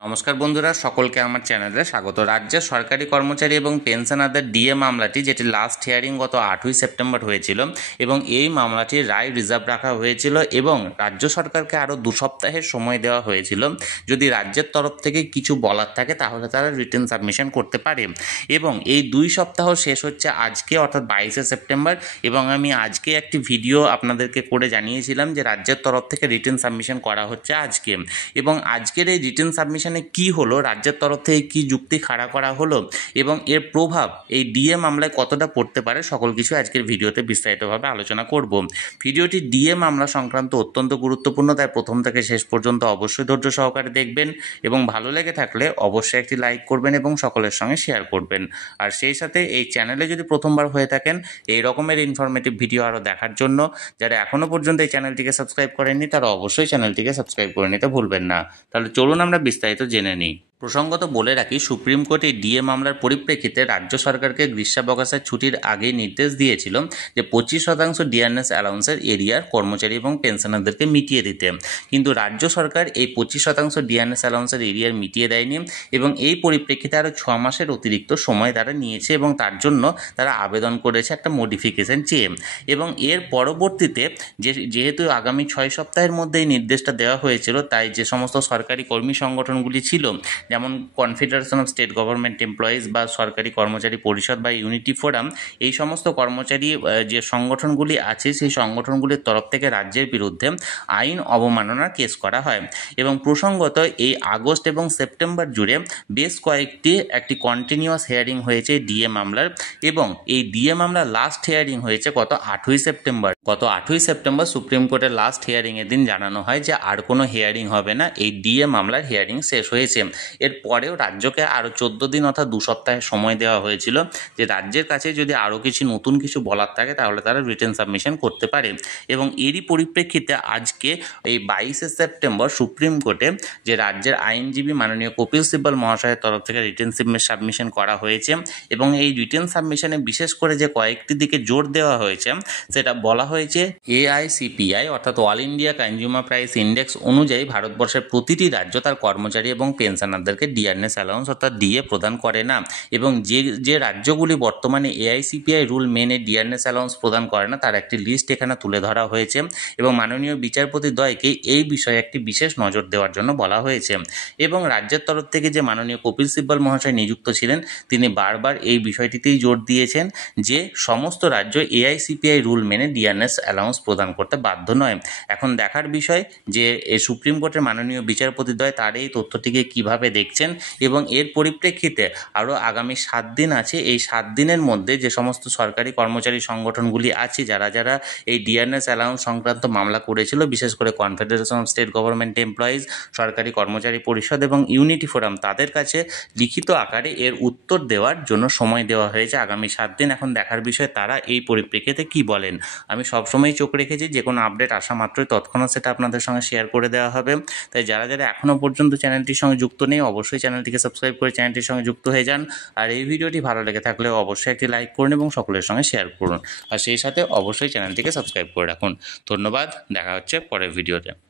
নমস্কার বন্ধুরা, সকলকে আমার চ্যানেলে স্বাগত। রাজ্যের সরকারি কর্মচারী এবং পেনশনারদের ডিএ মামলাটি, যেটি লাস্ট হিয়ারিং গত 8ই সেপ্টেম্বর হয়েছিল এবং এই মামলাটির রায় রিজার্ভ রাখা হয়েছিল এবং রাজ্য সরকারকে আরও 2 সপ্তাহের সময় দেওয়া হয়েছিল। যদি রাজ্যের তরফ থেকে কিছু বলার থাকে তাহলে তারা রিটেন সাবমিশন করতে পারে এবং এই 2 সপ্তাহ শেষ হচ্ছে আজকে, অর্থাৎ 22শে সেপ্টেম্বর। এবং আমি আজকে একটি ভিডিও আপনাদেরকে করে জানিয়েছিলাম যে রাজ্যের তরফ থেকে রিটেন সাবমিশন করা হচ্ছে আজকে, এবং আজকের এই রিটেন সাবমিশনে কি হলো, রাজ্যের তরফ থেকে কি যুক্তি খাড়া করা হলো এবং এর প্রভাব এই ডিএ মামলায় কতটা পড়তে পারে, সকল কিছু আজকের ভিডিওতে বিস্তারিতভাবে আলোচনা করব। ভিডিওটি ডিএ মামলা সংক্রান্ত অত্যন্ত গুরুত্বপূর্ণ, তাই প্রথম থেকে শেষ পর্যন্ত অবশ্যই ধৈর্য সহকারে দেখবেন এবং ভালো লেগে থাকলে অবশ্যই একটি লাইক করবেন এবং সকলের সঙ্গে শেয়ার করবেন। আর সেই সাথে এই চ্যানেলে যদি প্রথমবার হয়ে থাকেন এই রকমের ইনফরমেটিভ ভিডিও আরও দেখার জন্য, যারা এখনও পর্যন্ত এই চ্যানেলটিকে সাবস্ক্রাইব করেননি তারা অবশ্যই চ্যানেলটিকে সাবস্ক্রাইব করে নিতে ভুলবেন না। তাহলে চলুন আমরা বিস্তারিত জেনে নিই। প্রসঙ্গত বলে রাখি, সুপ্রিম কোর্ট এই ডিএ মামলার পরিপ্রেক্ষিতে রাজ্য সরকারকে গ্রীষ্মাবকাশের ছুটির আগে নির্দেশ দিয়েছিল যে 25% ডিআরএস অ্যালাউন্সের এরিয়ার কর্মচারী এবং পেনশনারদেরকে মিটিয়ে দিতে, কিন্তু রাজ্য সরকার এই 25% ডিআরএস অ্যালাউন্সের এরিয়ার মিটিয়ে দেয়নি এবং এই পরিপ্রেক্ষিতে আরও 6 মাসের অতিরিক্ত সময় তারা নিয়েছে এবং তার জন্য তারা আবেদন করেছে একটা মডিফিকেশন চেয়ে। এবং এর পরবর্তীতে যেহেতু আগামী 6 সপ্তাহের মধ্যে এই নির্দেশটা দেওয়া হয়েছিল, তাই যে সমস্ত সরকারি কর্মী সংগঠনগুলি ছিল, যেমন confederation of state government employees বা সরকারি কর্মচারী পরিষদ বা ইউনিটি ফোরাম, এই সমস্ত কর্মচারী যে সংগঠনগুলি আছে সেই সংগঠনগুলির তরফ থেকে রাজ্যের বিরুদ্ধে আইন অবমাননার কেস করা হয়। এবং প্রসঙ্গত এই আগস্ট এবং সেপ্টেম্বর জুড়ে বেশ একটি কন্টিনিউয়াস হিয়ারিং হয়েছে ডিএ মামলার, এবং এই ডিএ মামলার লাস্ট হিয়ারিং হয়েছে গত 8ই সেপ্টেম্বর। গত 8ই সেপ্টেম্বর সুপ্রিম কোর্টের লাস্ট হিয়ারিংয়ের দিন জানানো হয় যে আর কোনো হিয়ারিং হবে না, এই ডিএ মামলার হিয়ারিং শেষ হয়েছে। এর পরেও রাজ্যকে আরও 14 দিন অর্থাৎ 2 সপ্তাহের সময় দেওয়া হয়েছিল যে রাজ্যের কাছে যদি আরও নতুন কিছু বলার থাকে তাহলে তারা রিটেন সাবমিশন করতে পারে। এবং এরই পরিপ্রেক্ষিতে আজকে এই 22শে সেপ্টেম্বর সুপ্রিম কোর্টে যে রাজ্যের আইনজীবী মাননীয় কপিল সিব্বল মহাশয়ের তরফ থেকে রিটেন সাবমিশন করা হয়েছে এবং এই রিটেন সাবমিশনে বিশেষ করে যে কয়েকটি দিকে জোর দেওয়া হয়েছে সেটা বলা হয়েছে এআইসিপিআই অর্থাৎ all India consumer price index অনুযায়ী ভারতবর্ষের প্রতিটি রাজ্য তার কর্মচারী এবং পেনশনারদেরকে ডিআরএস অ্যালাউন্স অর্থাৎ ডিএ প্রদান করে না, এবং যে রাজ্যগুলি বর্তমানে এআইসিপিআই রুল মেনে ডিআরএস অ্যালাউন্স প্রদান করে না তার একটি লিস্ট এখানে তুলে ধরা হয়েছে এবং মাননীয় বিচারপতি দ্বয়কে এই বিষয়ে একটি বিশেষ নজর দেওয়ার জন্য বলা হয়েছে। এবং রাজ্যের তরফ থেকে যে মাননীয় কপিল সিব্বল মহাশয় নিযুক্ত ছিলেন তিনি বারবার এই বিষয়টিতেই জোর দিয়েছেন যে সমস্ত রাজ্য এআইসিপিআই রুল মেনে ডিআরএস অ্যালাউন্স প্রদান করতে বাধ্য নয়। এখন দেখার বিষয় যে সুপ্রিম কোর্টের মাননীয় বিচারপতি দ্বয় তার এই তথ্যটিকে কিভাবে দেখছেন এবং এর পরিপ্রেক্ষিতে আরও আগামী 7 দিন আছে। এই 7 দিনের মধ্যে যে সমস্ত সরকারি কর্মচারী সংগঠনগুলি আছে যারা এই ডিআরএস অ্যালাউন্স সংক্রান্ত মামলা করেছিল, বিশেষ করে confederation of state government employees, সরকারি কর্মচারী পরিষদ এবং ইউনিটি ফোরাম, তাদের কাছে লিখিত আকারে এর উত্তর দেওয়ার জন্য সময় দেওয়া হয়েছে আগামী 7 দিন। এখন দেখার বিষয় তারা এই পরিপ্রেক্ষিতে কি বলেন। আমি সবসময় চোখ রেখেছি যে কোনো আপডেট আসা মাত্রই তৎক্ষণাৎ সেটা আপনাদের সঙ্গে শেয়ার করে দেওয়া হবে। তাই যারা এখনও পর্যন্ত চ্যানেলটির সঙ্গে যুক্ত নেই অবশ্যই চ্যানেলটিকে সাবস্ক্রাইব করে চ্যানেলটির সঙ্গে যুক্ত হয়ে যান। আর এই ভিডিওটি ভালো লেগে থাকলে অবশ্যই একটি লাইক করুন এবং সকলের সঙ্গে শেয়ার করুন, আর সেই সাথে অবশ্যই চ্যানেলটিকে সাবস্ক্রাইব করে রাখুন। ধন্যবাদ, দেখা হচ্ছে পরের ভিডিওতে।